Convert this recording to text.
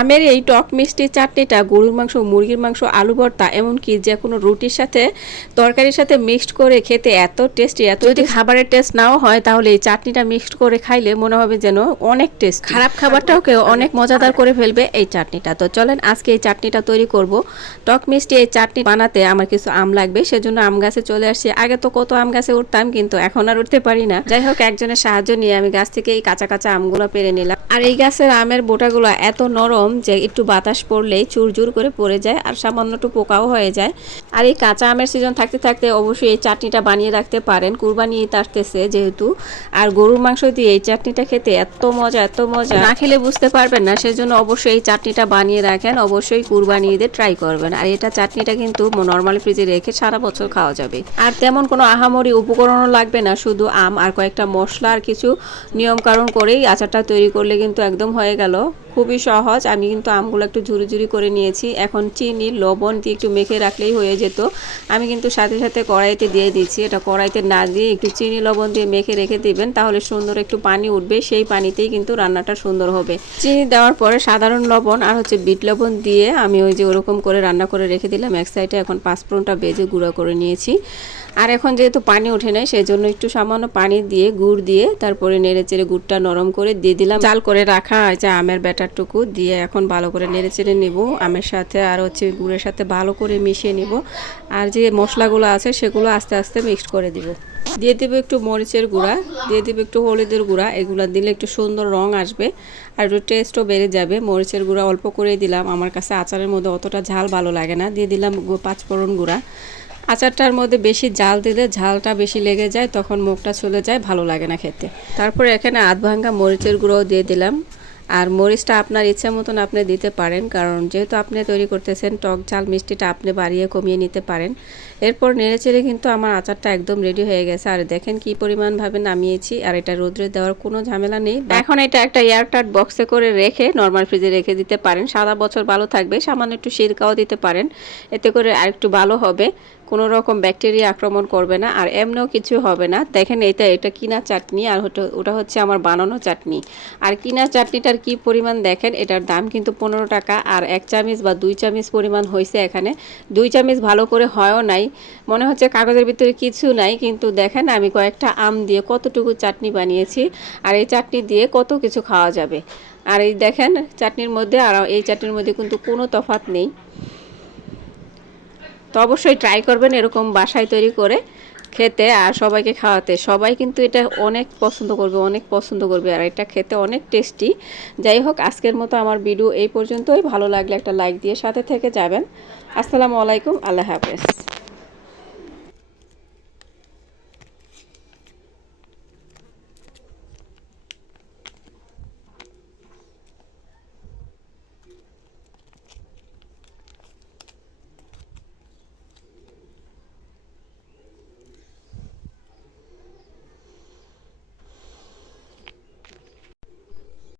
আমের এই টক মিষ্টি চাটনিটা গরুর মাংস, মুরগির মাংস, আলু ভর্তা এমনকি যে কোনো রুটির সাথে তরকারির সাথে মিক্সড করে খেতে এত টেস্টি, এত যদি খাবারের টেস্ট নাও হয় তাহলে এই চাটনিটা মিক্সড করে খাইলে মনে হবে যেন অনেক টেস্ট। খারাপ খাবারটাকে অনেক মজাদার করে ফেলবে এই চাটনিটা। তো চলেন আজকে এই চাটনিটা তৈরি করব। টক মিষ্টি এই চাটনি বানাতে আমার কিছু আম লাগবে, সেজন্য আম গাছে চলে আসছি। আগে তো কত আম গাছে উঠতাম, কিন্তু এখন আর উঠতে পারি না। যাই হোক, একজনের সাহায্য নিয়ে আমি গাছ থেকে এই কাঁচা কাঁচা আমগুলো পেরে নিলাম। আর এই গাছের আমের বোটাগুলো এত নরম যে একটু বাতাস পড়লেই চুরচুর করে পড়ে যায় আর সামান্য একটু পোকাও হয়ে যায়। আর এই কাঁচা আমের সিজন থাকতে থাকতে অবশ্যই এই চাটনিটা বানিয়ে রাখতে পারেন। কুরবানি ঈদ আসতেছে যেহেতু, আর গরুর মাংস দিয়ে এই চাটনিটা খেতে এত মজা, এত মজা, না খেলে বুঝতে পারবেন না। সেজন্য অবশ্যই এই চাটনিটা বানিয়ে রাখেন, অবশ্যই কুরবানি ঈদে ট্রাই করবেন। আর এটা চাটনিটা কিন্তু নর্মাল ফ্রিজে রেখে সারা বছর খাওয়া যাবে। আর তেমন কোনো আহামরি উপকরণও লাগবে না, শুধু আম আর কয়েকটা মশলা আর কিছু নিয়মকানুন করেই আচারটা তৈরি করলে কিন্তু একদম হয়ে গেল। খুবই সহজ। আমি কিন্তু আমগুলো একটু ঝুরি ঝুরি করে নিয়েছি। এখন চিনি লবণ দিয়ে একটু মেখে রাখলেই হয়ে যেত। আমি কিন্তু সাথে সাথে কড়াইতে দিয়ে দিচ্ছি। এটা কড়াইতে না দিয়ে একটু চিনি লবণ দিয়ে মেখে রেখে দিবেন, তাহলে সুন্দর একটু পানি উঠবে, সেই পানিতেই কিন্তু রান্নাটা সুন্দর হবে। চিনি দেওয়ার পরে সাধারণ লবণ আর বিট লবণ দিয়ে আমি ওই যে ওরকম করে রান্না করে রেখে দিলাম এক সাইডে। এখন পাঁচফোড়নটা বেজে গুঁড়া করে নিয়েছি। আর এখন যেহেতু পানি ওঠে নাই, সেই জন্য একটু সামান্য পানি দিয়ে গুড় দিয়ে তারপরে নেড়ে চেড়ে গুড়টা নরম করে দিয়ে দিলাম জাল করে রাখা যে আমের ব্যাটারটুকু দিয়ে এখন ভালো করে নেড়ে চেড়ে নেব আমের সাথে আর গুড়ের সাথে ভালো করে মিশিয়ে নিব। আর যে মশলাগুলো আছে সেগুলো আস্তে আস্তে মিক্সড করে দিব। দিয়ে দেবো একটু মরিচের গুঁড়া, দিয়ে দেবো একটু হলুদের গুঁড়া। এগুলো দিলে একটু সুন্দর রং আসবে আর একটু টেস্টও বেড়ে যাবে। মরিচের গুঁড়া অল্প করেই দিলাম, আমার কাছে আচারের মধ্যে অতটা ঝাল ভালো লাগে না। দিয়ে দিলাম পাঁচফোড়ন গুঁড়া। আচারটার মধ্যে বেশি জাল দিলে ঝালটা বেশি লেগে যায়, তখন মুখটা চলে যায়, ভালো লাগে না খেতে। তারপরে এখানে আধ ভাঙ্গা মরিচের গুঁড়োও দিয়ে দিলাম। আর মরিচটা আপনার ইচ্ছে মতন আপনি দিতে পারেন, কারণ যেহেতু আপনি তৈরি করতেছেন টক ঝাল মিষ্টিটা আপনি বাড়িয়ে কমিয়ে নিতে পারেন। এরপর নেড়েচেড়ে কিন্তু আমার আচারটা একদম রেডি হয়ে গেছে। আর দেখেন কি পরিমাণভাবে নামিয়েছি, আর এটা রোদ্রে দেওয়ার কোনো ঝামেলা নেই। এখন এটা একটা এয়ারটাইট বক্সে করে রেখে নর্মাল ফ্রিজে রেখে দিতে পারেন, সারা বছর ভালো থাকবে। সামান্য একটু সিরকাও দিতে পারেন, এতে করে আরেকটু ভালো হবে, কোনো রকম ব্যাকটেরিয়া আক্রমণ করবে না আর এমনিও কিছু হবে না। দেখেন এটা কিনা চাটনি আর ওটা হচ্ছে আমার বানানো চাটনি। আর কিনা চাটনিটার কি পরিমাণ দেখেন, এটার দাম কিন্তু 15 টাকা। আর 1 চামচ বা 2 চামচ পরিমাণ হয়েছে এখানে। 2 চামচ ভালো করে হয়ও নাই, মনে হচ্ছে কাগজের ভিতরে কিছু নাই, কিন্তু দেখেন আমি কয়েকটা আম দিয়ে কতটুকু চাটনি বানিয়েছি। আর এই চাটনি দিয়ে কত কিছু খাওয়া যাবে। আর এই দেখেন চাটনির মধ্যে আর এই চাটনির মধ্যে কিন্তু কোনো তফাৎ নেই। তো অবশ্যই ট্রাই করবেন এরকম বাসায় তৈরি করে খেতে আর সবাইকে খাওয়াতে। সবাই কিন্তু এটা অনেক পছন্দ করবে, অনেক পছন্দ করবে, আর এটা খেতে অনেক টেস্টি। যাই হোক, আজকের মতো আমার ভিডিও এই পর্যন্তই। ভালো লাগলে একটা লাইক দিয়ে সাথে থেকে যাবেন। আসসালামু আলাইকুম, আল্লাহ হাফেজ।